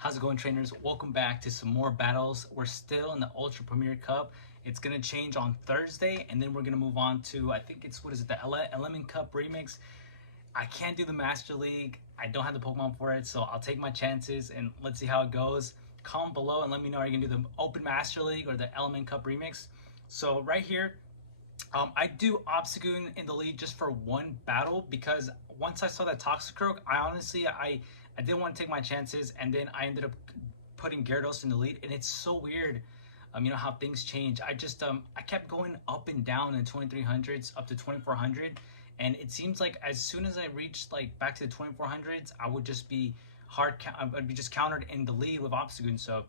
How's it going, trainers? Welcome back to some more battles. We're still in the Ultra Premier Cup. It's gonna change on Thursday, and then we're gonna move on to, I think it's, what is it, the Element Cup Remix. I can't do the Master League. I don't have the Pokemon for it, so I'll take my chances and let's see how it goes. Comment below and let me know, are you gonna do the Open Master League or the Element Cup Remix? So right here, I do Obstagoon in the lead just for one battle because once I saw that Toxicroak, I didn't want to take my chances, and then I ended up putting Gyarados in the lead, and it's so weird. You know how things change. I kept going up and down in 2300s up to 2400, and it seems like as soon as I reached like back to the 2400s, I would just be I'd be just countered in the lead with Obstagoon. So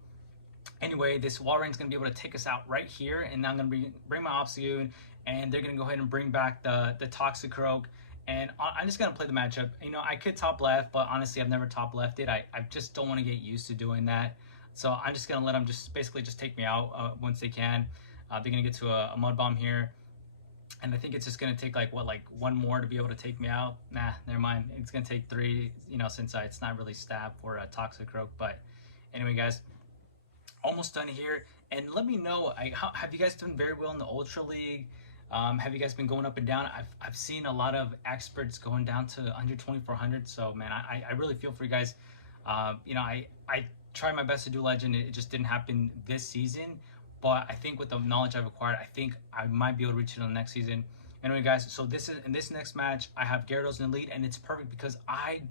anyway, this Walreign's going to be able to take us out right here, and now I'm going to bring my Obstagoon, and they're going to go ahead and bring back the Toxicroak, and I'm just going to play the matchup. You know, I could top left, but honestly, I've never top lefted. I just don't want to get used to doing that. So I'm just going to let them basically take me out once they can. They're going to get to a Mud Bomb here, and I think it's just going to take like one more to be able to take me out. Nah, never mind. It's going to take three, you know, since it's not really stab for a Toxicroak. But anyway, guys, almost done here, and let me know, have you guys done very well in the Ultra League? Have you guys been going up and down? I've seen a lot of experts going down to under 2400, so man, I really feel for you guys. You know, I tried my best to do Legend. It just didn't happen this season, but I think with the knowledge I've acquired, I think I might be able to reach it on the next season. Anyway, guys, so in this next match, I have Gyarados in the lead, and it's perfect because I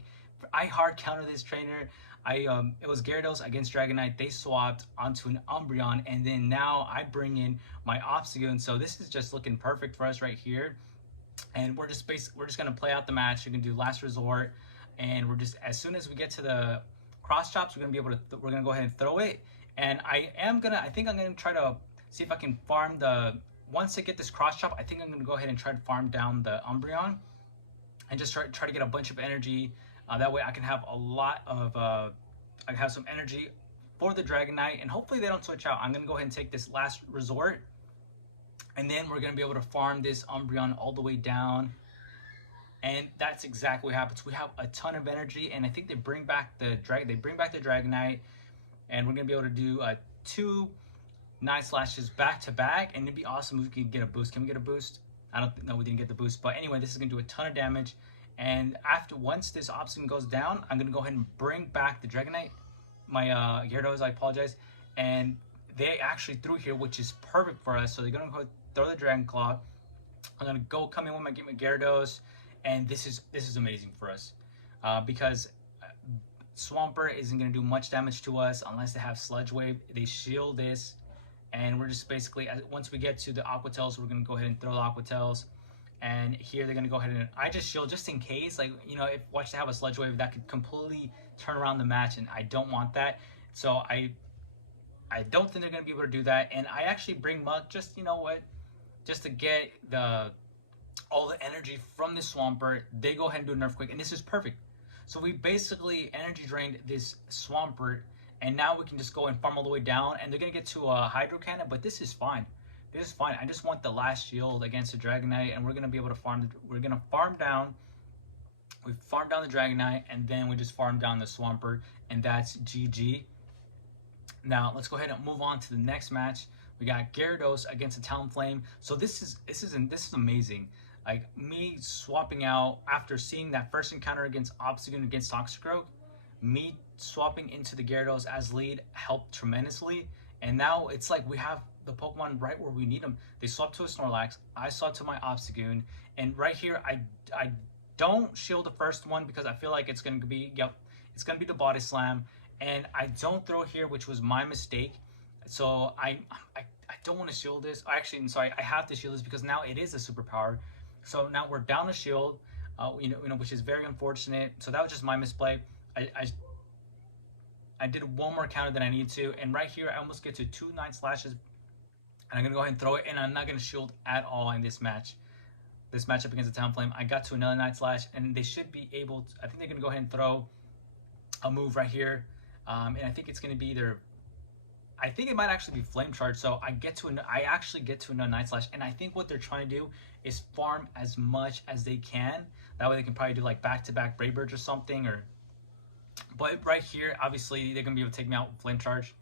hard counter this trainer. It was Gyarados against Dragonite. They swapped onto an Umbreon, and then now I bring in my Obstagoon. So this is just looking perfect for us right here. And we're just gonna play out the match. You're gonna do last resort, and as soon as we get to the cross chops, we're gonna go ahead and throw it. And I think I'm gonna try to see if I can farm once I get this cross chop. I think I'm gonna go ahead and try to farm down the Umbreon and just try to get a bunch of energy. That way I can have a lot of, I can have some energy for the Dragonite, and hopefully they don't switch out. I'm going to go ahead and take this last resort, and then we're going to be able to farm this Umbreon all the way down. And that's exactly what happens. We have a ton of energy, and I think they bring back the Dragonite, and we're going to be able to do 2 Night Slashes back to back, and it'd be awesome if we could get a boost. Can we get a boost? I don't know, we didn't get the boost, but anyway, this is going to do a ton of damage. And once this Obstagoon goes down, I'm gonna go ahead and bring back the Dragonite, my Gyarados, I apologize. And they actually threw here, which is perfect for us. So they're gonna go throw the Dragon Claw. I'm gonna come in with my Gyarados, and this is amazing for us because Swampert isn't gonna do much damage to us unless they have Sludge Wave. They shield this, and we're just basically, once we get to the Aqua Tails, we're gonna go ahead and throw the Aqua Tails. And here they're gonna go ahead and I just shield just in case, like, you know, if watch to have a Sludge Wave that could completely turn around the match, and I don't want that. So I don't think they're gonna be able to do that. And I actually bring Mug, just, you know what, just to get all the energy from the Swampert. They go ahead and do a Nerf Quick, and this is perfect. So we basically energy drained this Swampert, and now we can just go and farm all the way down, and they're gonna get to a Hydro Cannon, but this is fine. This is fine. I just want the last shield against the Dragonite, and we're gonna be able to farm. We're gonna farm down. We farm down the Dragonite, and then we just farm down the Swampert, and that's GG. Now let's go ahead and move on to the next match. We got Gyarados against the Talonflame. So this is amazing. Like, me swapping out after seeing that first encounter against Obstagoon against Toxicroak, me swapping into the Gyarados as lead helped tremendously, and now it's like we have the Pokemon right where we need them. They swapped to a Snorlax, I swapped to my Obstagoon, and right here I don't shield the first one because I feel like it's gonna be the Body Slam, and I don't throw here, which was my mistake. So I don't want to shield this. Actually, I'm sorry, I have to shield this because now it is a superpower. So now we're down a shield, you know, which is very unfortunate. So that was just my misplay. I did one more counter than I need to, and right here I almost get to 2 Night Slashes. And I'm going to go ahead and throw it, and I'm not going to shield at all in this match. This matchup against the Talonflame, I got to another Night Slash, and they should be able to, I think they're going to go ahead and throw a move right here. And I think it's going to be either, I think it might actually be Flame Charge. So I actually get to another Night Slash, and I think what they're trying to do is farm as much as they can. That way they can probably do like back-to-back Brave Birds or something, or But right here, obviously, they're going to be able to take me out with Flame Charge.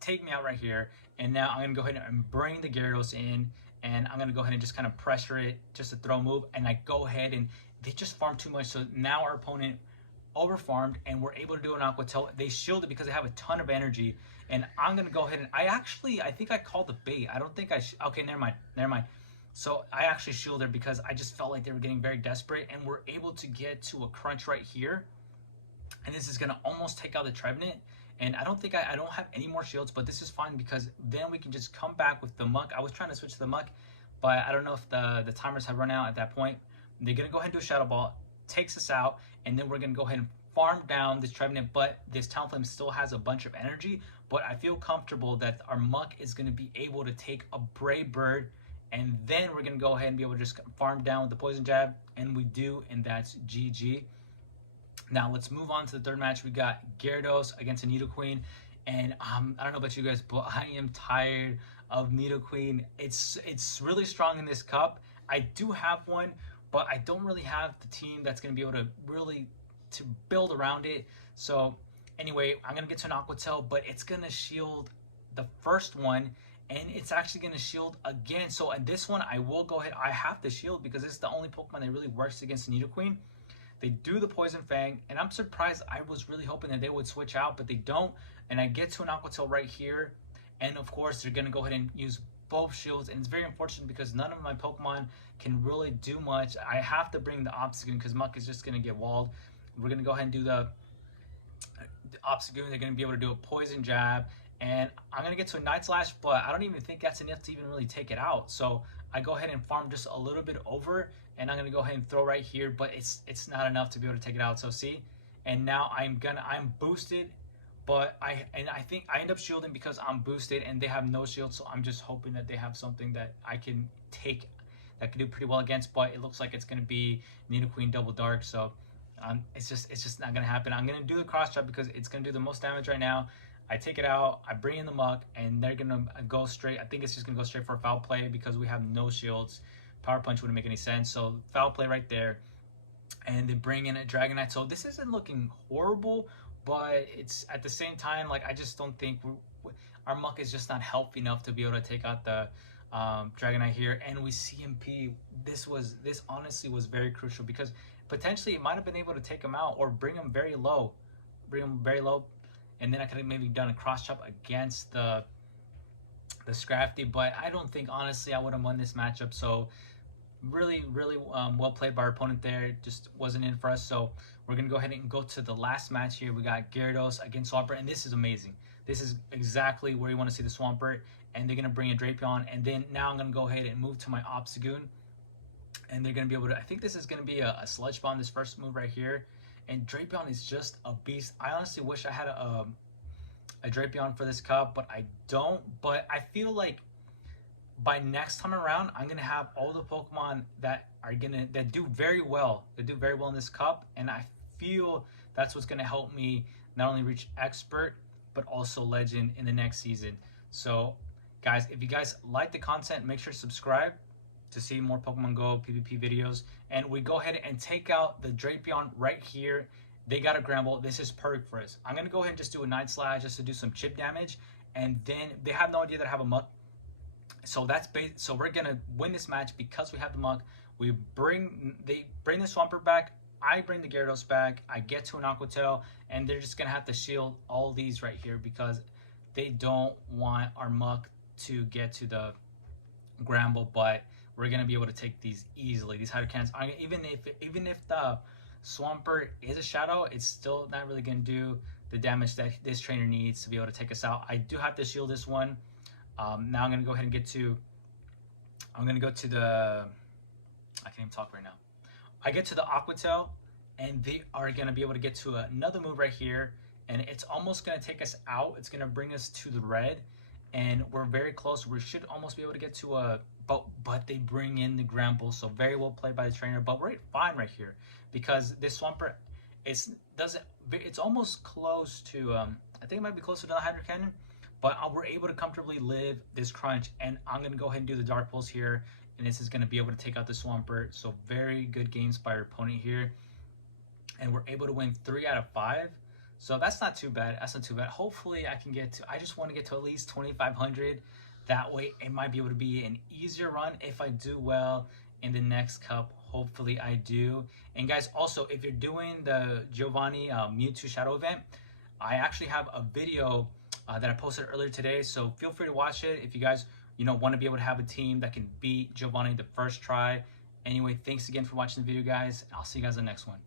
Take me out right here. And now I'm going to go ahead and bring the Gyarados in. And I'm going to go ahead and just kind of pressure it, just a throw move. And I go ahead and they just farm too much. So now our opponent overfarmed and we're able to do an Aqua Tail. They shielded because they have a ton of energy. And I'm going to go ahead and I think I called the bait. I don't think okay, never mind. So I actually shielded because I just felt like they were getting very desperate. And we're able to get to a crunch right here. And this is going to almost take out the Trevenant. And I don't think I don't have any more shields, but this is fine because then we can just come back with the Muck. I was trying to switch to the Muck, but I don't know if the timers have run out at that point. They're going to go ahead and do a Shadow Ball, takes us out, and then we're going to go ahead and farm down this Trevenant, but this Talonflame still has a bunch of energy, but I feel comfortable that our Muck is going to be able to take a Brave Bird, and then we're going to go ahead and be able to just farm down with the Poison Jab, and we do, and that's GG. Now let's move on to the third match. We got Gyarados against a Nidoqueen, and I don't know about you guys, but I am tired of Nidoqueen. It's really strong in this cup. I do have one, but I don't really have the team that's going to be able to really build around it. So anyway, I'm going to get to an Aqua Tail, but it's going to shield the first one, and it's actually going to shield again. So in this one, I will go ahead. I have to shield because it's the only Pokemon that really works against Nidoqueen. They do the Poison Fang, and I'm surprised. I was really hoping that they would switch out, but they don't. And I get to an Aqua Tail right here, and of course, they're going to go ahead and use both shields, and it's very unfortunate because none of my Pokemon can really do much. I have to bring the Obstagoon because Muck is just going to get walled. We're going to go ahead and do the Obstagoon. They're going to be able to do a Poison Jab, and I'm going to get to a Night Slash, but I don't even think that's enough to even really take it out. So I go ahead and farm just a little bit over, and I'm going to go ahead and throw right here, but it's not enough to be able to take it out. So see, and now I'm boosted, but I think I end up shielding because I'm boosted and they have no shield. So I'm just hoping that they have something that I can take that can do pretty well against, but it looks like it's going to be Nidoqueen Double Dark. So it's just not going to happen. I'm going to do the Cross Chop because it's going to do the most damage right now. I take it out, I bring in the Muck, and they're going to go straight. I think it's just going to go straight for a Foul Play because we have no shields. Power Punch wouldn't make any sense. So Foul Play right there. And they bring in a Dragonite. So this isn't looking horrible, but it's at the same time, like I just don't think our Muck is just not healthy enough to be able to take out the Dragonite here. And we CMP. This honestly was very crucial because potentially it might have been able to take him out or bring him very low. And then I could have maybe done a Cross Chop against the Scrafty, but I don't think honestly I would have won this matchup. So really well played by our opponent there. Just wasn't in for us. So we're gonna go ahead and go to the last match here. We got Gyarados against Swampert, and this is amazing. This is exactly where you want to see the Swampert, and they're gonna bring a Drapion, and then now I'm gonna go ahead and move to my Obstagoon, and they're gonna be able to. I think this is gonna be a Sludge Bomb. This first move right here, and Drapion is just a beast. I honestly wish I had a Drapion for this cup, but I don't. But I feel like by next time around, I'm gonna have all the Pokemon that do very well. They do very well in this cup, and I feel that's what's gonna help me not only reach Expert but also Legend in the next season. So, guys, if you guys like the content, make sure to subscribe to see more Pokemon Go PvP videos. And we go ahead and take out the Drapion right here. They got a Gramble. This is perfect for us. I'm gonna go ahead and just do a Night Slash just to do some chip damage, and then they have no idea that I have a Muck. So so we're gonna win this match because we have the Muck. They bring the Swampert back. I bring the Gyarados back. I get to an Aqua Tail, and they're just gonna have to shield all these right here because they don't want our Muck to get to the Gramble. But we're gonna be able to take these easily. These Hydro Cannons, even if the Swampert is a Shadow, it's still not really gonna do the damage that this trainer needs to be able to take us out. I do have to shield this one. Now I'm gonna go ahead and get to. I'm gonna go to the. I can't even talk right now. I get to the Aqua Tail, and they are gonna be able to get to another move right here, and it's almost gonna take us out. It's gonna bring us to the red, and we're very close. We should almost be able to get to a. But they bring in the Gramble, so very well played by the trainer. But we're fine right here because this Swampert, it's almost close to. I think it might be closer to the Hydro Cannon. But we're able to comfortably live this crunch, and I'm going to go ahead and do the Dark Pulse here, and this is going to be able to take out the Swampert. So very good games by our opponent here, and we're able to win 3 out of 5. So that's not too bad. That's not too bad. Hopefully I can get to, I just want to get to at least 2,500. That way it might be able to be an easier run if I do well in the next cup. Hopefully I do. And guys, also, if you're doing the Giovanni Mewtwo Shadow event, I actually have a video that I posted earlier today. So feel free to watch it if you guys, want to be able to have a team that can beat Giovanni the first try. Anyway, thanks again for watching the video, guys. I'll see you guys in the next one.